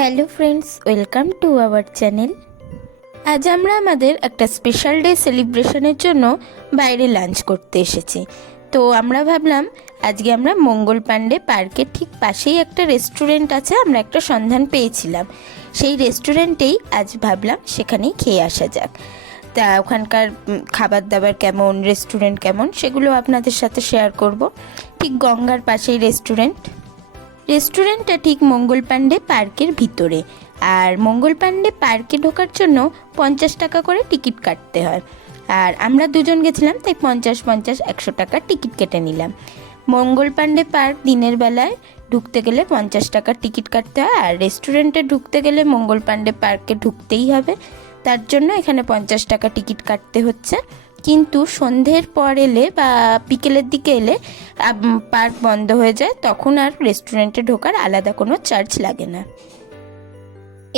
Hello friends, welcome to our channel. আজ আমরা আমাদের একটা স্পেশাল ডে সেলিব্রেশনের জন্য বাইরে লাঞ্চ করতে এসেছি। তো আমরা ভাবলাম, আজকে আমরা মঙ্গল পাণ্ডে পার্কের ঠিক পাশেই একটা রেস্টুরেন্ট আছে, আমরা একটা সন্ধান পেয়েছিলাম। সেই রেস্টুরেন্টেই আজ ভাবলাম সেখানেই খেয়ে আসা যাক। তা ওখানকার খাবার দাবার কেমন রেস্টুরেন্ট কেমন, সেগুলো আপনাদের সাথে শেয়ার করব। ঠিক গঙ্গার পাশেই রেস্টুরেন্ট রেস্টুরেন্টটা ঠিক মঙ্গল পাণ্ডে পার্কের ভিতরে। আর মঙ্গল পাণ্ডে পার্কে ঢোকার জন্য পঞ্চাশ টাকা করে টিকিট কাটতে হয়। আর আমরা দুজন গেছিলাম, তাই পঞ্চাশ পঞ্চাশ একশো টাকার টিকিট কেটে নিলাম। মঙ্গল পাণ্ডে পার্ক দিনের বেলায় ঢুকতে গেলে পঞ্চাশ টাকার টিকিট কাটতে হয়, আর রেস্টুরেন্টে ঢুকতে গেলে মঙ্গল পাণ্ডে পার্কে ঢুকতেই হবে। তার জন্য এখানে পঞ্চাশ টাকা টিকিট কাটতে হচ্ছে। কিন্তু সন্ধ্যের পর এলে বা বিকেলের দিকে এলে পার্ক বন্ধ হয়ে যায়, তখন আর রেস্টুরেন্টে ঢোকার আলাদা কোনো চার্জ লাগে না।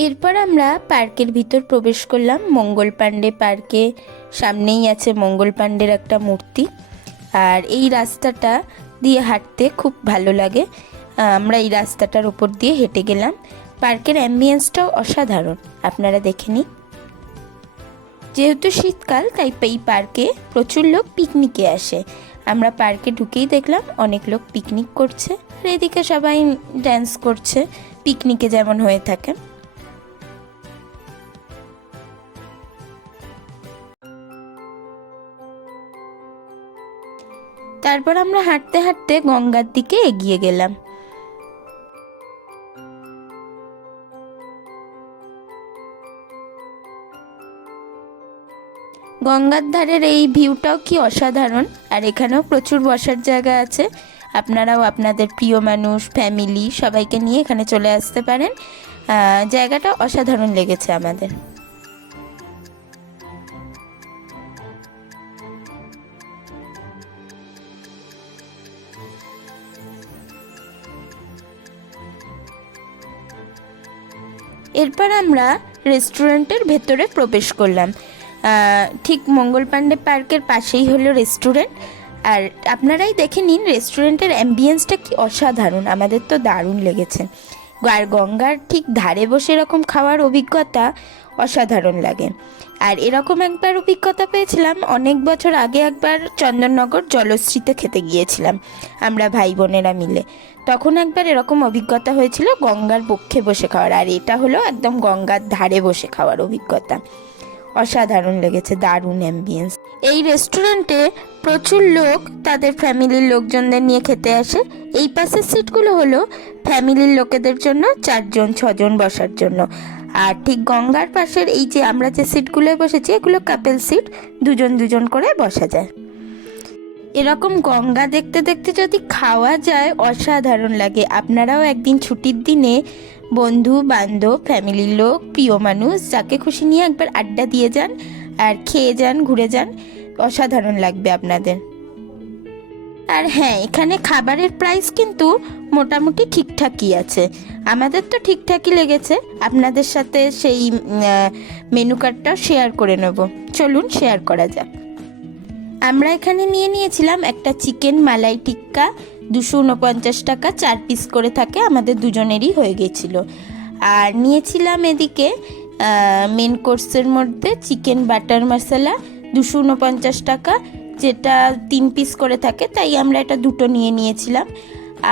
এরপর আমরা পার্কের ভিতর প্রবেশ করলাম, মঙ্গল পাণ্ডে পার্কে। সামনেই আছে মঙ্গল পাণ্ডের একটা মূর্তি। আর এই রাস্তাটা দিয়ে হাঁটতে খুব ভালো লাগে। আমরা এই রাস্তাটার উপর দিয়ে হেঁটে গেলাম। পার্কের অ্যাম্বিয়েন্সটাও অসাধারণ। আপনারা দেখে নিন। যেহেতু শীতকাল, তাই এই পার্কে প্রচুর লোক পিকনিকে আসে। আমরা পার্কে ঢুকেই দেখলাম অনেক লোক পিকনিক করছে আর এদিকে সবাই ড্যান্স করছে, পিকনিকে যেমন হয়ে থাকে। তারপর আমরা হাঁটতে হাঁটতে গঙ্গার দিকে এগিয়ে গেলাম। গঙ্গার ধারের এই ভিউটাও কি অসাধারণ? আর এখানেও প্রচুর বসার জায়গা আছে। আপনারাও আপনাদের প্রিয় মানুষ ফ্যামিলি সবাইকে নিয়ে এখানে চলে আসতে পারেন। জায়গাটা অসাধারণ লেগেছে আমাদের। এরপর আমরা রেস্টুরেন্টের ভেতরে প্রবেশ করলাম। ঠিক মঙ্গল পাণ্ডে পার্কের পাশেই হলো রেস্টুরেন্ট আর আপনারাই দেখে নিন রেস্টুরেন্টের অ্যাম্বিয়েন্সটা কি অসাধারণ, আমাদের তো দারুণ লেগেছে। আর গঙ্গার ঠিক ধারে বসে এরকম খাওয়ার অভিজ্ঞতা অসাধারণ লাগে। আর এরকম একবার অভিজ্ঞতা পেয়েছিলাম, অনেক বছর আগে একবার চন্দননগর জলশ্রীতে খেতে গিয়েছিলাম, আমরা ভাই বোনেরা মিলে। তখন একবার এরকম অভিজ্ঞতা হয়েছিল গঙ্গার পক্ষে বসে খাওয়ার, আর এটা হলো একদম গঙ্গার ধারে বসে খাওয়ার অভিজ্ঞতা। অসাধারণ লেগেছে, দারুণ অ্যাম্বিয়েন্স এই রেস্টুরেন্টে প্রচুর লোক তাদের ফ্যামিলির লোকজনদের নিয়ে খেতে আসে। এই পাশের সিটগুলো হলো ফ্যামিলির লোকেদের জন্য চারজন, ছজন বসার জন্য। আর ঠিক গঙ্গার পাশের এই যে আমরা যে সিটগুলোয় বসেছি, এগুলো কাপেল সিট দুজন দুজন করে বসা যায়। এরকম গঙ্গা দেখতে দেখতে যদি খাওয়া যায়, অসাধারণ লাগে। আপনারাও একদিন ছুটির দিনে বন্ধু, বান্ধব ফ্যামিলির লোক, প্রিয় মানুষ, যাকে খুশি নিয়ে একবার আড্ডা দিয়ে যান আর খেয়ে যান, ঘুরে যান, অসাধারণ লাগবে আপনাদের। আর হ্যাঁ এখানে খাবারের প্রাইস কিন্তু মোটামুটি ঠিকঠাকই আছে। আমাদের তো ঠিকঠাকই লেগেছে। আপনাদের সাথে সেই মেনু কার্ডটাও শেয়ার করে নেব। চলুন শেয়ার করা যাক। আমরা এখানে নিয়ে নিয়েছিলাম একটা চিকেন মালাই টিক্কা দুশো উনপঞ্চাশ টাকা চার পিস করে থাকে, আমাদের দুজনেরই হয়ে গেছিল। আর নিয়েছিলাম এদিকে মেন কোর্সের মধ্যে চিকেন বাটার মশলা দুশো উনপঞ্চাশ টাকা, যেটা তিন পিস করে থাকে, তাই আমরা এটা দুটো নিয়ে নিয়েছিলাম।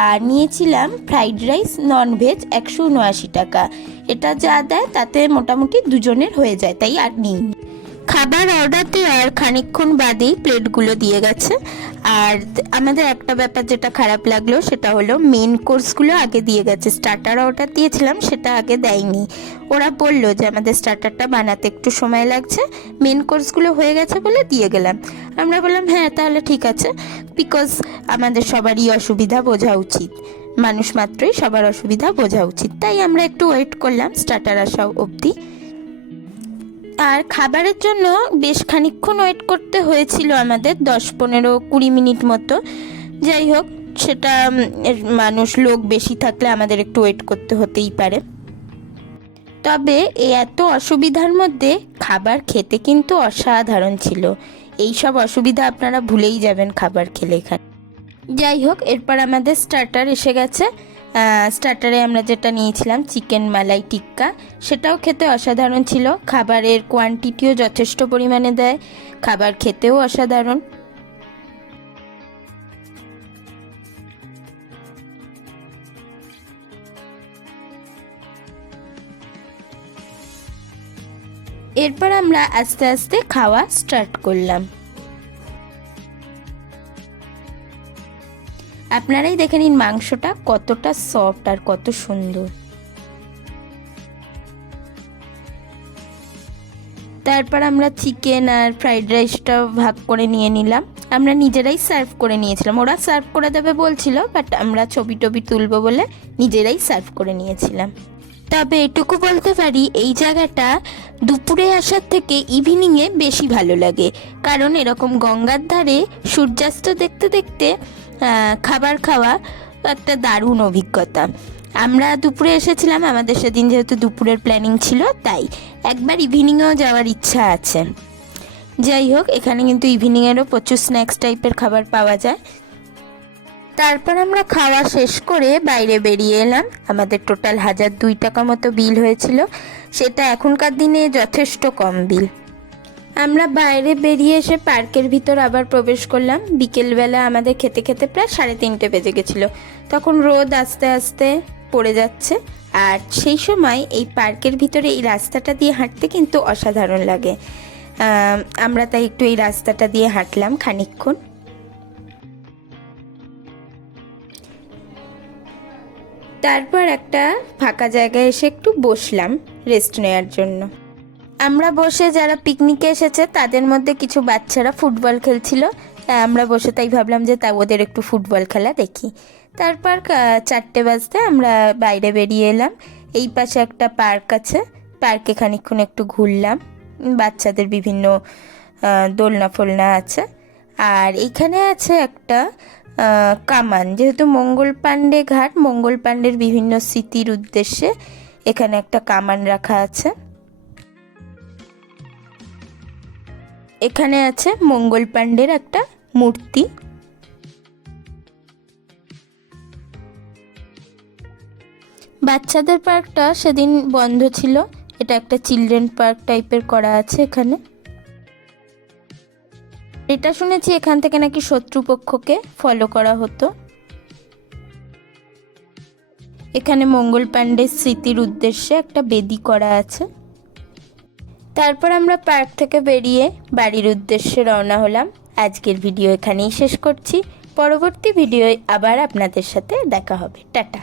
আর নিয়েছিলাম ফ্রাইড রাইস নন ভেজ একশো উনআশি টাকা। এটা যা দেয়, তাতে মোটামুটি দুজনের হয়ে যায়, তাই আর নিই। খাবার অর্ডার দেওয়ার খানিকক্ষণ বাদেই প্লেটগুলো দিয়ে গেছে। আর আমাদের একটা ব্যাপার যেটা খারাপ লাগল, সেটা হলো মেন কোর্সগুলো আগে দিয়ে গেছে। স্টার্টার অর্ডার দিয়েছিলাম, সেটা আগে দেয়নি। ওরা বলল যে আমাদের স্টার্টারটা বানাতে একটু সময় লাগছে। মেন কোর্সগুলো হয়ে গেছে বলে দিয়ে গেলাম। আমরা বললাম হ্যাঁ তাহলে ঠিক আছে। বিকজ আমাদের সবারই অসুবিধা বোঝা উচিত। মানুষ মাত্রই সবার অসুবিধা বোঝা উচিত। তাই আমরা একটু ওয়েট করলাম স্টার্টার আসা অবধি। আর খাবারের জন্য বেশ খানিকক্ষণ ওয়েট করতে হয়েছিল আমাদের, দশ পনেরো কুড়ি মিনিট মতো। যাই হোক, সেটা মানুষ, লোক বেশি থাকলে আমাদের একটু ওয়েট করতে হতেই পারে। তবে এত অসুবিধার মধ্যে খাবার খেতে কিন্তু অসাধারণ ছিল। এই সব অসুবিধা আপনারা ভুলেই যাবেন খাবার খেলে এখানে। যাই হোক, এরপর আমাদের স্টার্টার এসে গেছে। স্টার্টারে আমরা যেটা নিয়েছিলাম চিকেন মালাই টিক্কা সেটাও খেতে অসাধারণ ছিল। খাবারের কোয়ান্টিটিও যথেষ্ট পরিমাণে দেয়। খাবার খেতেও অসাধারণ। এরপর আমরা আস্তে আস্তে খাওয়া স্টার্ট করলাম। আপনারাই দেখে নিন মাংসটা কতটা সফট আর কত সুন্দর। তারপর আমরা চিকেন আর ফ্রাইড রাইসটা ভাগ করে নিয়ে নিলাম। আমরা নিজেরাই সার্ভ করে নিয়েছিলাম। ওরা সার্ভ করে দেবে বলছিল বাট আমরা ছবি টবি তুলবো বলে নিজেরাই সার্ভ করে নিয়েছিলাম। তবে এটুকু বলতে পারি, এই জায়গাটা দুপুরে আসার থেকে ইভিনিংয়ে বেশি ভালো লাগে। কারণ এরকম গঙ্গার ধারে সূর্যাস্ত দেখতে দেখতে খাবার খাওয়া একটা দারুণ অভিজ্ঞতা। আমরা দুপুরে এসেছিলাম, আমাদের সেদিন যেহেতু দুপুরের প্ল্যানিং ছিল, তাই একবার ইভিনিংয়েও যাওয়ার ইচ্ছা আছে। যাই হোক, এখানে কিন্তু ইভিনিংয়েরও প্রচুর স্ন্যাক্স টাইপের খাবার পাওয়া যায়। তারপর আমরা খাওয়া শেষ করে বাইরে বেরিয়ে এলাম। আমাদের টোটাল হাজার দুই টাকা মতো বিল হয়েছিল। সেটা এখনকার দিনে যথেষ্ট কম বিল আমরা বাইরে বেরিয়ে এসে পার্কের ভিতর আবার প্রবেশ করলাম। বিকেলবেলা আমাদের খেতে খেতে প্রায় সাড়ে তিনটে বেজে গেছিল। তখন রোদ আস্তে আস্তে পড়ে যাচ্ছে। আর সেই সময় এই পার্কের ভিতরে এই রাস্তাটা দিয়ে হাঁটতে কিন্তু অসাধারণ লাগে। আমরা তাই একটু এই রাস্তাটা দিয়ে হাঁটলাম খানিকক্ষণ। তারপর একটা ফাঁকা জায়গায় এসে একটু বসলাম রেস্ট নেওয়ার জন্য। আমরা বসে যারা পিকনিকে এসেছে, তাদের মধ্যে কিছু বাচ্চারা ফুটবল খেলছিল। আমরা বসে তাই ভাবলাম যে তা ওদের একটু ফুটবল খেলা দেখি। তারপর চারটে বাজতে আমরা বাইরে বেরিয়ে এলাম। এই পাশে একটা পার্ক আছে। পার্কে খানিকক্ষণ একটু ঘুরলাম। বাচ্চাদের বিভিন্ন দোলনা ফোলনা আছে। আর এখানে আছে একটা কামান। যেহেতু মঙ্গল পাণ্ডে ঘাট, মঙ্গল পাণ্ডের বিভিন্ন স্মৃতির উদ্দেশ্যে এখানে একটা কামান রাখা আছে। এখানে আছে মঙ্গল পাণ্ডের একটা মূর্তি। বাচ্চাদের পার্কটা সেদিন বন্ধ ছিল। এটা একটা চিলড্রেন পার্ক টাইপের করা আছে এখানে। এটা শুনেছি এখান থেকে নাকি শত্রুপক্ষকে ফলো করা হতো। এখানে মঙ্গল পাণ্ডের স্মৃতির উদ্দেশ্যে একটা বেদি করা আছে। তারপর আমরা পার্ক থেকে বেরিয়ে বাড়ির উদ্দেশ্যে রওনা হলাম। আজকের ভিডিও এখানেই শেষ করছি। পরবর্তী ভিডিওয় আবার আপনাদের সাথে দেখা হবে। টাটা।